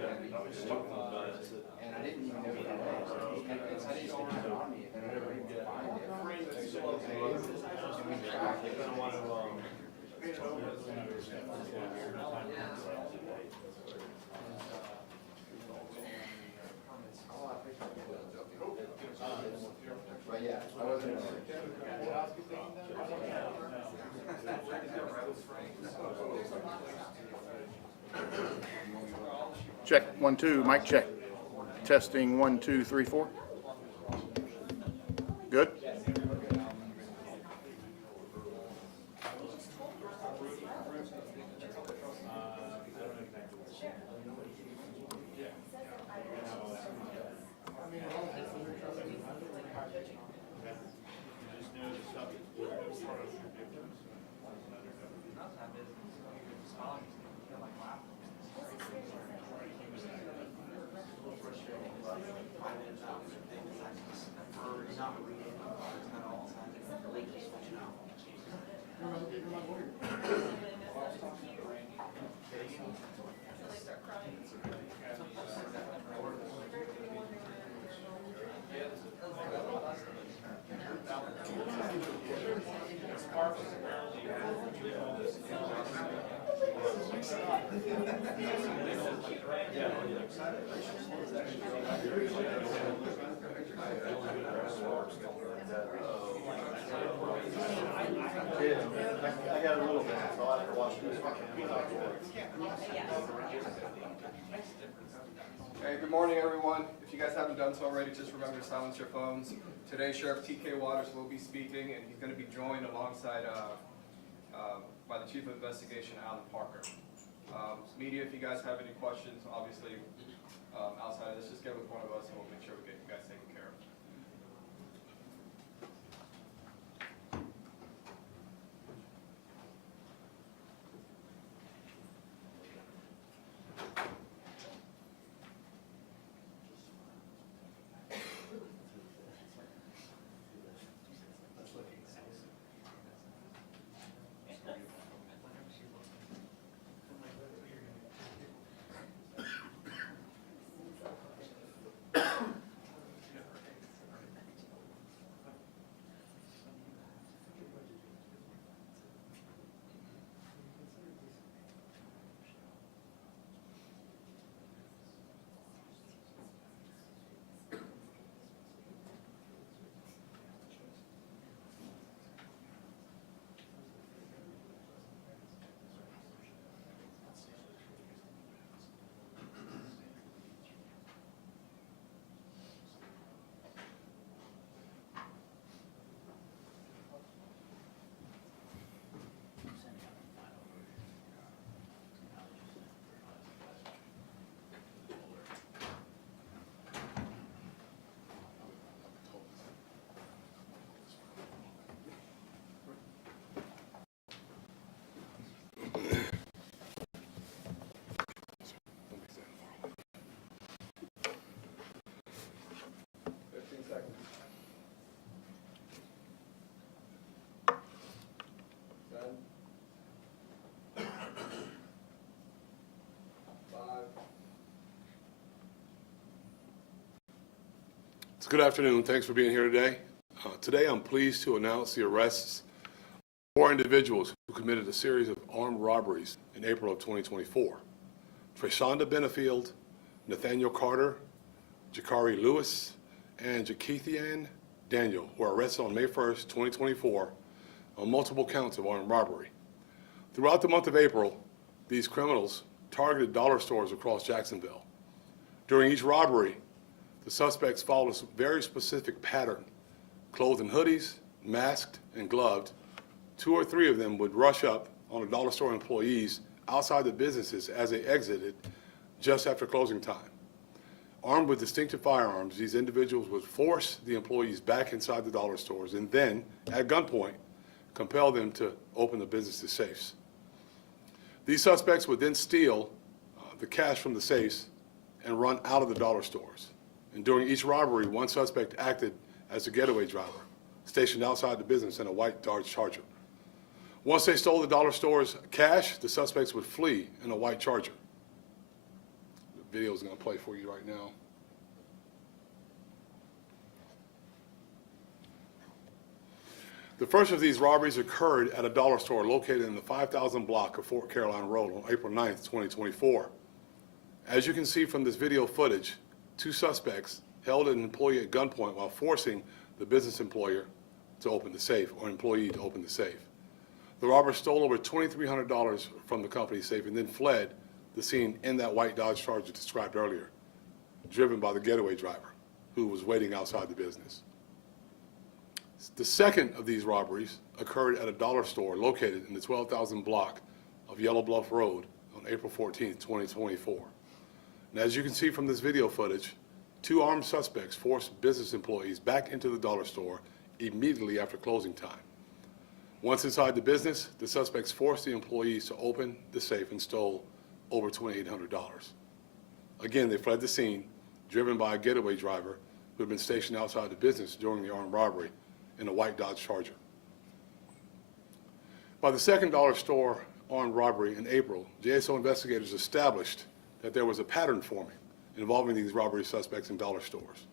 And I didn't even know that way. So it's how he's going on me, and then I never even find it. And we track it. But yeah, I wasn't. Check 1 2, mic check. Testing 1 2 3 4. Good. I got a little bit, so I'll have to watch this. Hey, good morning, everyone. If you guys haven't done so already, just remember to silence your phones. Today, Sheriff T.K. Waters will be speaking, and he's going to be joined alongside by the Chief of Investigation, Alan Parker. Media, if you guys have any questions, obviously, outside of this, just get with one of us, and we'll make sure we get you guys taken care of. Good afternoon. Thanks for being here today. Today I'm pleased to announce the arrests of 4 individuals who committed a series of armed robberies in April of 2024. Treshonda Benefield, Nathaniel Carter, Jakari Lewis, and Jakethian Daniel were arrested on May 1st, 2024 on multiple counts of armed robbery. Throughout the month of April, these criminals targeted dollar stores across Jacksonville. During each robbery, the suspects followed a very specific pattern. Clothed in hoodies, masked, and gloved, 2 or 3 of them would rush up on the dollar store employees outside the businesses as they exited just after closing time. Armed with distinctive firearms, these individuals would force the employees back inside the dollar stores and then, at gunpoint, compel them to open the business's safes. These suspects would then steal the cash from the safes and run out of the dollar stores. And during each robbery, one suspect acted as a getaway driver, stationed outside the business in a white Dodge Charger. Once they stole the dollar store's cash, the suspects would flee in a white Charger. video is going to play for you right now. The first of these robberies occurred at a dollar store located in the 5000 block of Fort Caroline Road on April 9th, 2024. As you can see from this video footage, two suspects held an employee at gunpoint while forcing the business employer to open the safe, or employee to open the safe. The robbers stole over $2,300 from the company safe and then fled the scene in that white Dodge Charger described earlier, driven by the getaway driver who was waiting outside the business. The second of these robberies occurred at a dollar store located in the 12,000 block of Yellow Bluff Road on April 14, 2024. And as you can see from this video footage, two armed suspects forced business employees back into the dollar store immediately after closing time. Once inside the business, the suspects forced the employees to open the safe and stole over $2,800. Again, they fled the scene, driven by a getaway driver who had been stationed outside the business during the armed robbery in a white Dodge Charger. By the second dollar store armed robbery in April, JSO investigators established that there was a pattern forming involving these robbery suspects in dollar stores.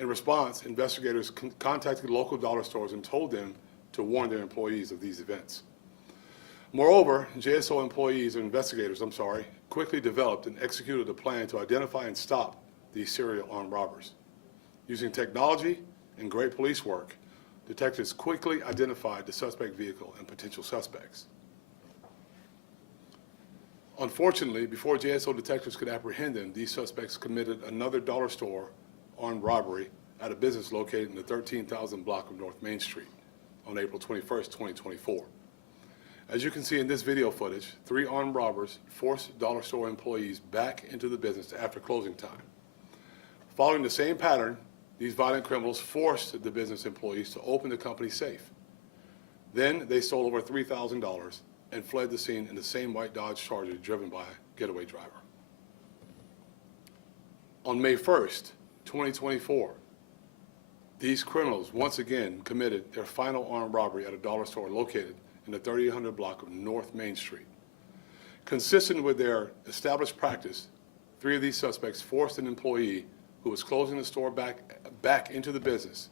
In response, investigators contacted local dollar stores and told them to warn their employees of these events. Moreover, JSO investigators, quickly developed and executed a plan to identify and stop these serial armed robbers. Using technology and great police work, detectives quickly identified the suspect vehicle and potential suspects. Unfortunately, before JSO detectives could apprehend them, these suspects committed another dollar store armed robbery at a business located in the 13,000 block of North Main Street on April 21st, 2024. As you can see in this video footage, three armed robbers forced dollar store employees back into the business after closing time. Following the same pattern, these violent criminals forced the business employees to open the company safe. Then they stole over $3,000 and fled the scene in the same white Dodge Charger driven by a getaway driver. On May 1st, 2024, these criminals once again committed their final armed robbery at a dollar store located in the 3800 block of North Main Street. Consistent with their established practice, three of these suspects forced an employee who was closing the store back into the business.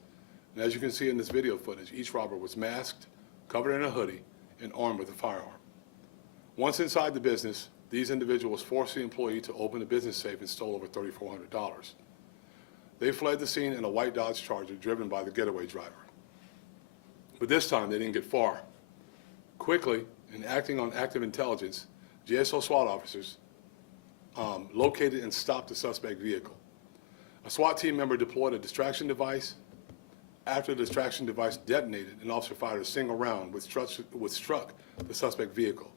And as you can see in this video footage, each robber was masked, covered in a hoodie, and armed with a firearm. Once inside the business, these individuals forced the employee to open the business safe and stole over $3,400. They fled the scene in a white Dodge Charger driven by the getaway driver. But this time, they didn't get far. Quickly, and acting on active intelligence, JSO SWAT officers located and stopped the suspect vehicle. A SWAT team member deployed a distraction device. After the distraction device detonated, an officer fired a single round which struck the suspect vehicle.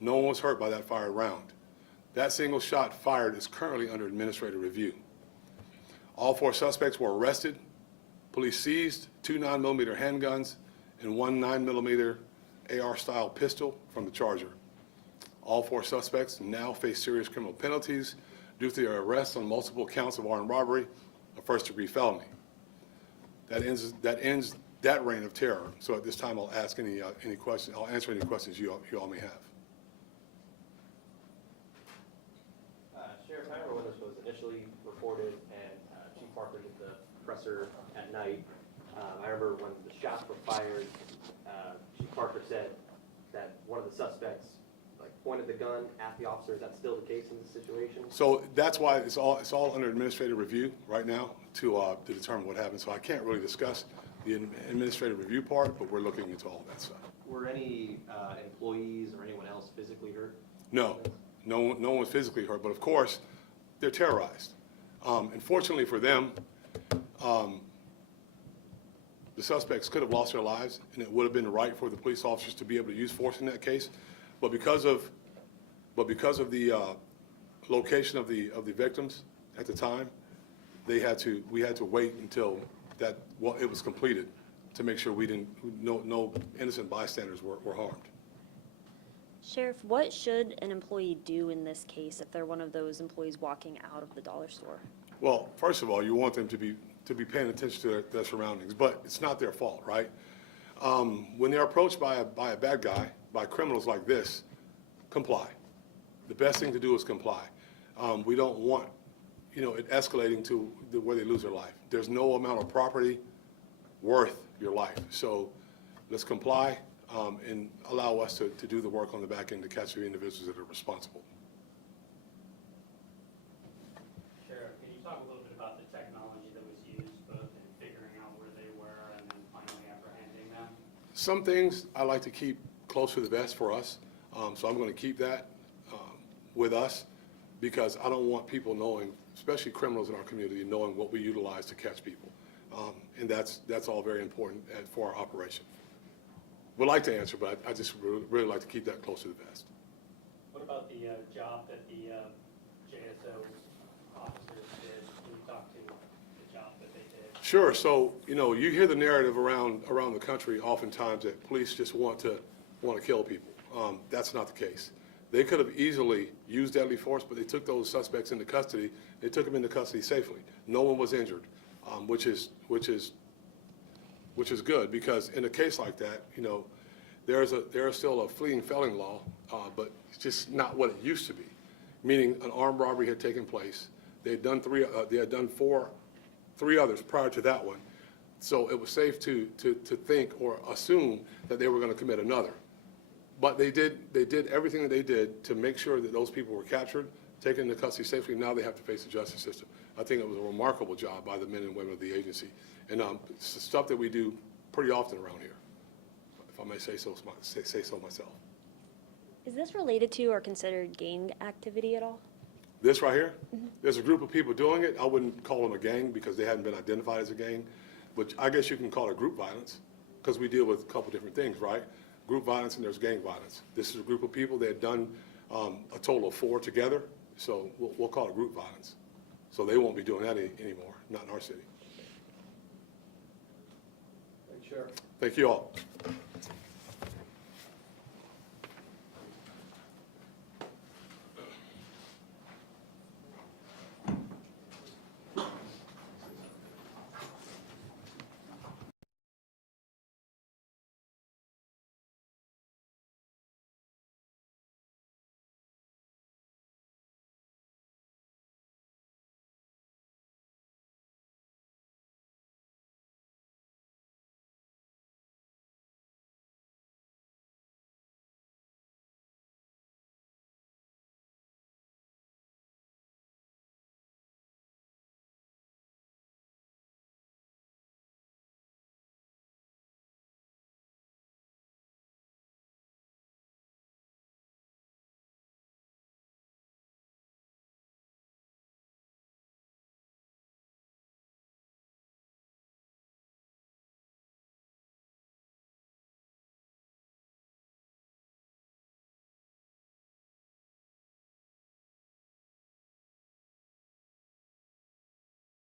No one was hurt by that fired round. That single shot fired is currently under administrative review. All four suspects were arrested. Police seized two 9mm handguns and one 9mm AR-style pistol from the Charger. All four suspects now face serious criminal penalties due to their arrests on multiple counts of armed robbery, a first-degree felony. That ends that reign of terror. So at this time, I'll ask any questions. I'll answer any questions you all may have. Sheriff, I remember when this was initially reported and Chief Parker did the presser at night. I remember when the shots were fired, Chief Parker said that one of the suspects pointed the gun at the officer. Is that still the case in this situation? So that's why it's all under administrative review right now to determine what happened. So I can't really discuss the administrative review part, but we're looking into all that stuff. Were any employees or anyone else physically hurt? No one was physically hurt, but of course they're terrorized. Unfortunately for them, the suspects could have lost their lives, and it would have been right for the police officers to be able to use force in that case. But because of the location of the victims at the time, we had to wait until it was completed to make sure no innocent bystanders were harmed. Sheriff, what should an employee do in this case if they're one of those employees walking out of the dollar store? Well, first of all, you want them to be paying attention to their surroundings, but it's not their fault, right? When they're approached by a bad guy, by criminals like this, comply. The best thing to do is comply. We don't want it escalating to where they lose their life. There's no amount of property worth your life. So let's comply and allow us to do the work on the back end to catch the individuals that are responsible. Sheriff, can you talk a little bit about the technology that was used both in figuring out where they were and then finally apprehending them? Some things I like to keep close to the vest for us, so I'm going to keep that with us because I don't want people knowing, especially criminals in our community, knowing what we utilize to catch people. And that's all very important for our operation. Would like to answer, but I just really like to keep that close to the vest. What about the job that the JSO officers did? Can you talk to the job that they did? Sure. So, you hear the narrative around the country oftentimes that police just want to kill people. That's not the case. They could have easily used deadly force, but they took those suspects into custody. They took them into custody safely. No one was injured, which is good because in a case like that, there is still a fleeing felon law, but it's just not what it used to be. Meaning, an armed robbery had taken place. They had done three others prior to that one, so it was safe to think or assume that they were going to commit another. But they did everything that they did to make sure that those people were captured, taken into custody safely. Now they have to face the justice system. I think it was a remarkable job by the men and women of the agency, and it's stuff that we do pretty often around here, if I may say so myself. Is this related to or considered gang activity at all? This right here, there's a group of people doing it. I wouldn't call them a gang because they hadn't been identified as a gang, but I guess you can call it group violence because we deal with a couple different things, right? Group violence and there's gang violence. This is a group of people that had done a total of 4 together, so we'll call it group violence. So they won't be doing that anymore, not in our city. Thanks, Sheriff. Thank you all.